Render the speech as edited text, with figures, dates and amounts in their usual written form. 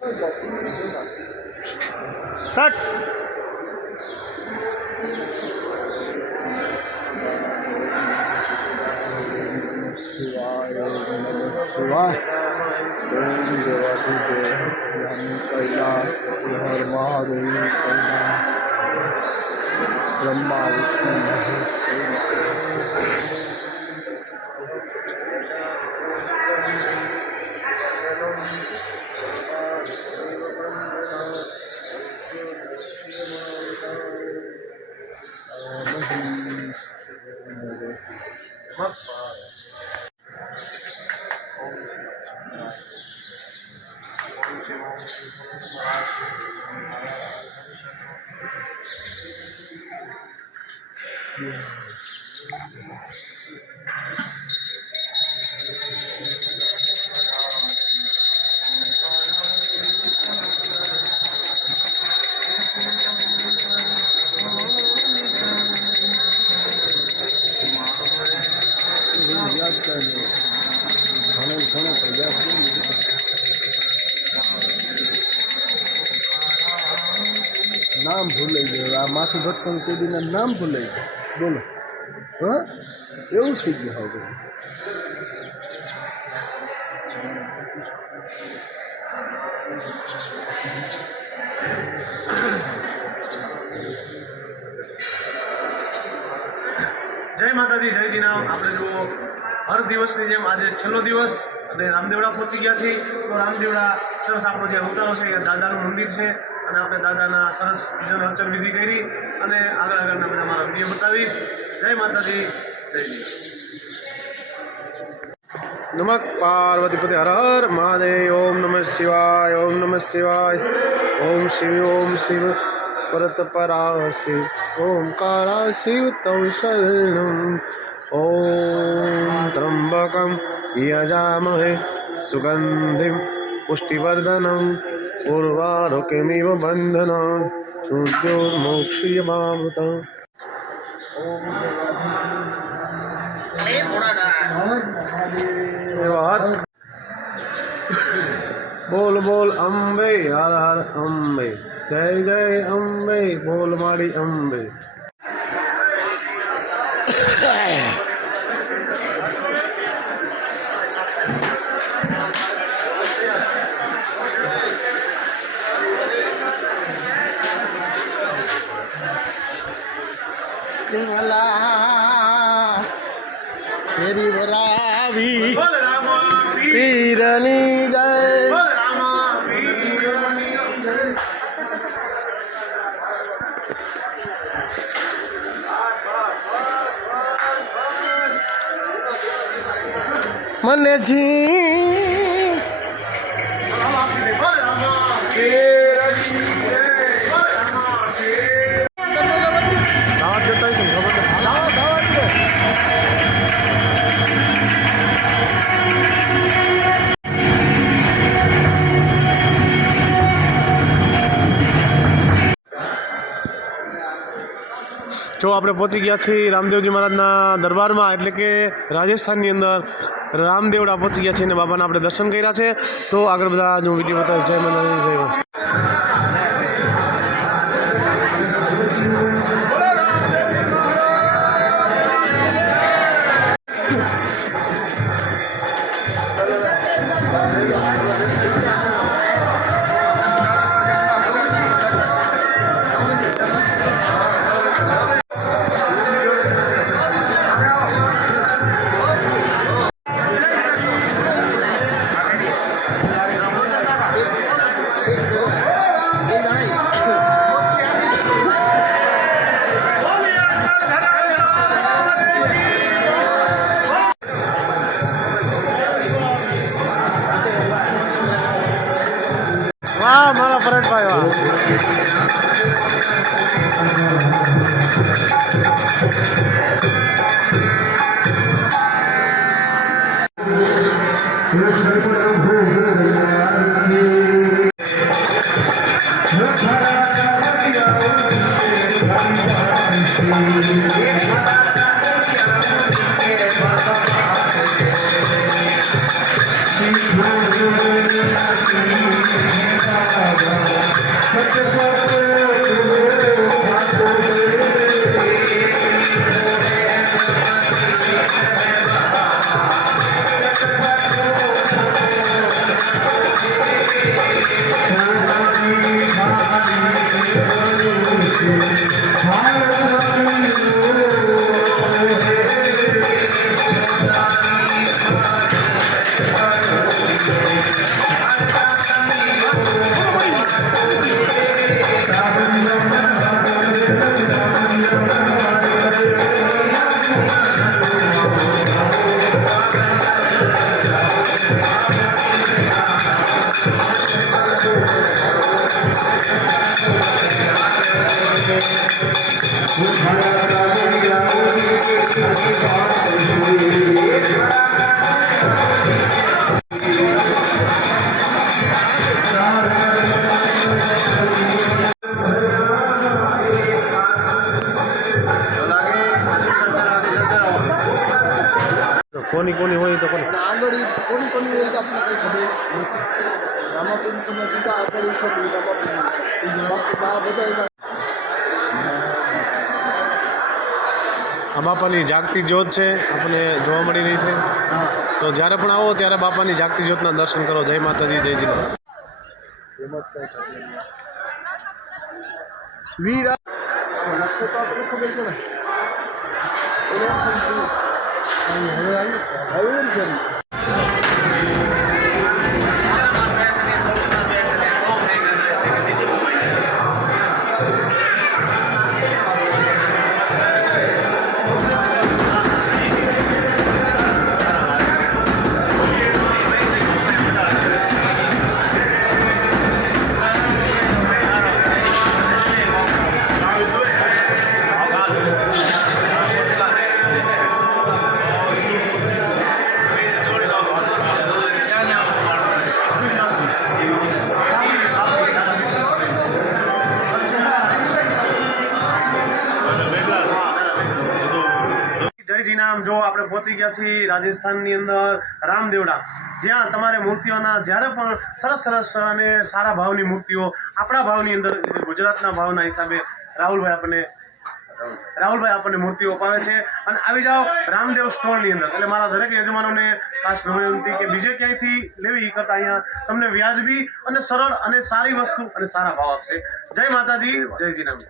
કટ. શિવાય નમઃ શિવાય. ઓમ દેવાધિદેવ કૈલાસ હર મહાદેવ કૈલાસ બ્રહ્મા વિષ્ણુ મહેશ. નામ ભૂલાઈ ગયું. આ માથું ભટકન કેદીના નામ ભૂલાઈ ગયું. બોલો હા એવું થઈ ગયું. હવે જય માતાજી, જય જીનામ. આપણે જુઓ હર દિવસની જેમ આજે છેલ્લો દિવસ અને રામદેવડા પહોંચી ગયા છીએ. તો રામદેવડા સરસ આપણો જે ઉતારો છે એ દાદાનું મંદિર છે અને આપણે દાદાના સરસ પૂજન અર્ચન વિધિ કરી અને આગળના બધા મારા વિડીયો બતાવીશ. જય માતાજી, જય જી. નમઃ પાર્વતીપતિ હર હર મહાદેવ. ઓમ નમઃ શિવાય, ઓમ નમઃ શિવાય. ઓમ શિવ, ઓમ શિવ પરત પરાશિવ. ઓમકારા શિવ તવ શરણમ. ઓમ ત્રંબકમ યજામહે સુગંધિમ પુષ્ટિવર્ધનમ. ઉર્વારુકમિવ બંધનાન મૃત્યોર્મોક્ષીયમામૃતમ. બોલ બોલ અંબે, હર હર અંબે, જય જય અંબે, બોલ માડી અંબે. ફેરી વરાવી પીરની જય. મને જી જો આપણે પહોંચી ગયા છીએ રામદેવજી મહારાજના દરબારમાં, એટલે કે રાજસ્થાનની અંદર રામદેવડા પહોંચી ગયા છીએ અને બાબાના આપણે દર્શન કર્યા છે. તો આગળ બધા હું વિડીયો બતાવીશ. જય માતાજી, જય માતા. વાહ મારા પરેશભાઈ, વાહ. આપણે કંઈ ખબર નથી. રામાપીર તમે કીધા આગળ ઈશ્વર રામાપીર આ બધા આ બાપાની જાગતી જ્યોત છે આપણને જોવા મળી રહી છે. હા તો જ્યારે પણ આવો ત્યારે બાપાની જાગતી જ્યોતના દર્શન કરો. જય માતાજી, જય જીના. એમાં જ કંઈ ખબર નથી. વીર લખો તો આપણે ખબર પડે. હવે આવ્યું ને કેમ જય જીનામ. જો આપણે પહોંચી ગયા છીએ રાજસ્થાનની અંદર રામદેવડા, જ્યાં તમારે મૂર્તિઓના જ્યારે પણ સરસ સરસ અને સારા ભાવની મૂર્તિઓ આપણા ભાવની અંદર ગુજરાતના ભાવના હિસાબે રાહુલભાઈ આપણને મૂર્તિઓ અપાવે છે. અને આવી જાઓ રામદેવ સ્ટોરની અંદર. એટલે મારા દરેક યજમાનોને ખાસ વિનંતી કે બીજે ક્યાંયથી લેવી કરતાં અહીંયા તમને વ્યાજબી અને સરળ અને સારી વસ્તુ અને સારા ભાવ આપશે. જય માતાજી, જય જીનામ.